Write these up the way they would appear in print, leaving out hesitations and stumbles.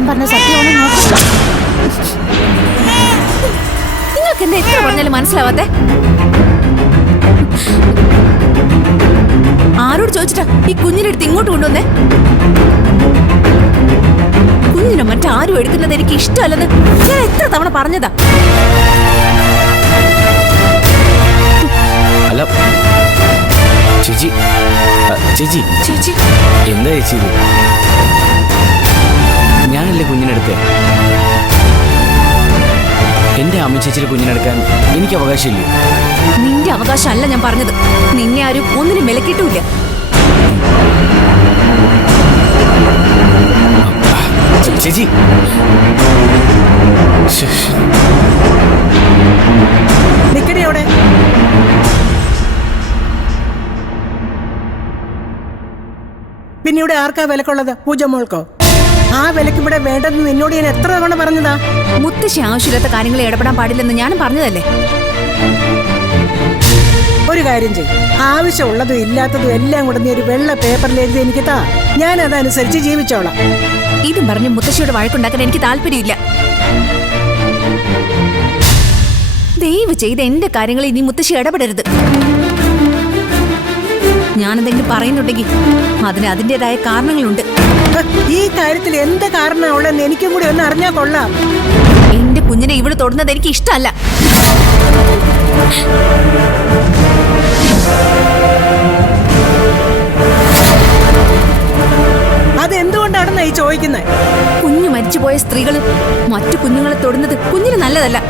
ഞാൻ പറഞ്ഞ സത്യമാണ് നോക്കുക. നിങ്ങൾക്ക് എന്താ എത്ര പറഞ്ഞാലും മനസ്സിലാവാത്തെ? ആരോട് ചോദിച്ചിട്ടാ ഈ കുഞ്ഞിനെ എടുത്ത് ഇങ്ങോട്ട് കൊണ്ടുവന്നേ? കുഞ്ഞിനെ മറ്റാരും എടുക്കുന്നത് എനിക്ക് ഇഷ്ടമല്ലെന്ന് ഞാൻ എത്ര തവണ പറഞ്ഞതാ. അല്ല ചേച്ചി, ചേച്ചി ചേച്ചി എന്താ ചേച്ചി ഇത്? ഞാനല്ലേ കുഞ്ഞിനെടുത്തേ? എന്റെ അമ്മ ചേച്ചിയുടെ കുഞ്ഞിനെടുക്കാൻ എനിക്ക് അവകാശമില്ലേ? നിന്റെ അവകാശം അല്ല ഞാൻ പറഞ്ഞത്. നിന്നെ ആരും ഒന്നിനും വിലക്കിട്ടുമില്ല. ചേച്ചി നിക്കടി അവിടെ. പിന്നെ ഇവിടെ ആർക്കാ വിലക്കുള്ളത്? പൂജ മോൾക്കോ? ആ വിലക്ക് ഇവിടെ വേണ്ടെന്ന് നിന്നോട് ഞാൻ എത്ര തവണ പറഞ്ഞതാ? മുത്തശ്ശി ആവശ്യമില്ലാത്ത കാര്യങ്ങളിൽ ഇടപെടാൻ പാടില്ലെന്ന് ഞാനും പറഞ്ഞതല്ലേ. ഒരു കാര്യം ചെയ്യും, ആവശ്യമുള്ളതും ഇല്ലാത്തതും എല്ലാം കൂടെ നീ ഒരു വെള്ള പേപ്പറിൽ എഴുതി എനിക്ക് താ. ഞാൻ അതനുസരിച്ച് ജീവിച്ചോളാം. ഇതും പറഞ്ഞ് മുത്തശ്ശിയോട് വഴക്കുണ്ടാക്കാൻ എനിക്ക് താല്പര്യമില്ല. ദയവ് ചെയ്ത് എന്റെ കാര്യങ്ങളിൽ ഇനി മുത്തശ്ശി ഇടപെടരുത്. ഞാനെന്തെങ്കിലും പറയുന്നുണ്ടെങ്കിൽ അതിന് അതിൻ്റെതായ കാരണങ്ങളുണ്ട്. ഈ കാര്യത്തിൽ എന്ത് കാരണമാണ് ഉള്ളതെന്ന് എനിക്കും കൂടി ഒന്ന് അറിഞ്ഞാൽ കൊള്ളാം. എന്റെ കുഞ്ഞിനെ ഇവള് തൊടുന്നത് എനിക്ക് ഇഷ്ടമല്ല. അതെന്തുകൊണ്ടാണെന്നാ ഈ ചോദിക്കുന്നത്? കുഞ്ഞു മരിച്ചുപോയ സ്ത്രീകള് മറ്റു കുഞ്ഞുങ്ങളെ തൊടുന്നത് കുഞ്ഞിന് നല്ലതല്ല.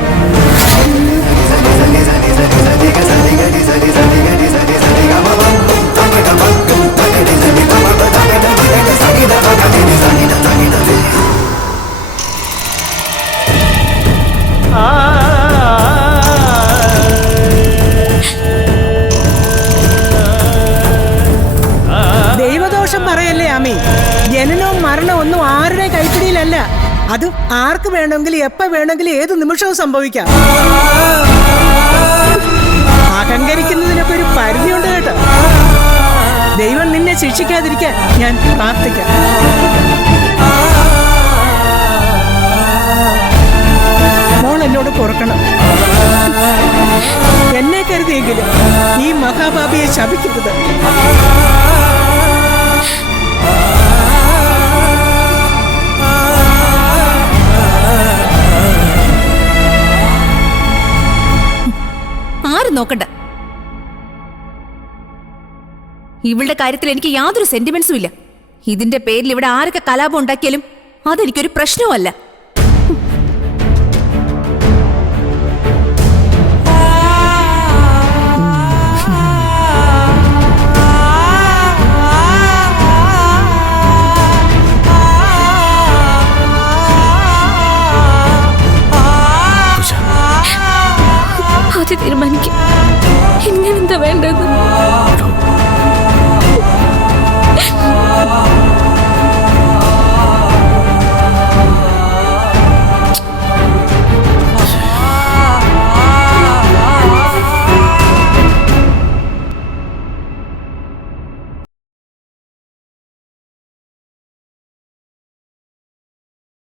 ദൈവദോഷം പറയല്ലേ ആമി. ജനനവും മരണവും ഒന്നും ആരുടെ കൈപ്പിടിയിലല്ല. അത് ആർക്ക് വേണമെങ്കിലും എപ്പോ വേണമെങ്കിലും ഏത് നിമിഷവും സംഭവിക്കാം. അഹങ്കരിക്കുന്നതിനൊക്കെ ഒരു പരിധിയുണ്ട് കേട്ടോ. ദൈവം നിന്നെ ശിക്ഷിക്കാതിരിക്കാൻ ഞാൻ പ്രാർത്ഥിക്കാം. മോൾ എന്നോട് പൊറുക്കണം. എന്നെ കരുതിയെങ്കിലും ഈ മഹാപാപിയെ ശപിക്കരുത്. ആരും നോക്കണ്ട. ഇവളുടെ കാര്യത്തിൽ എനിക്ക് യാതൊരു സെന്റിമെന്റ്സും ഇല്ല. ഇതിന്റെ പേരിൽ ഇവിടെ ആരൊക്കെ കലാപം ഉണ്ടാക്കിയാലും അതെനിക്കൊരു പ്രശ്നവുമല്ല. അത് തീരുമാനിക്കും. ഇങ്ങനെന്താ വേണ്ടത്?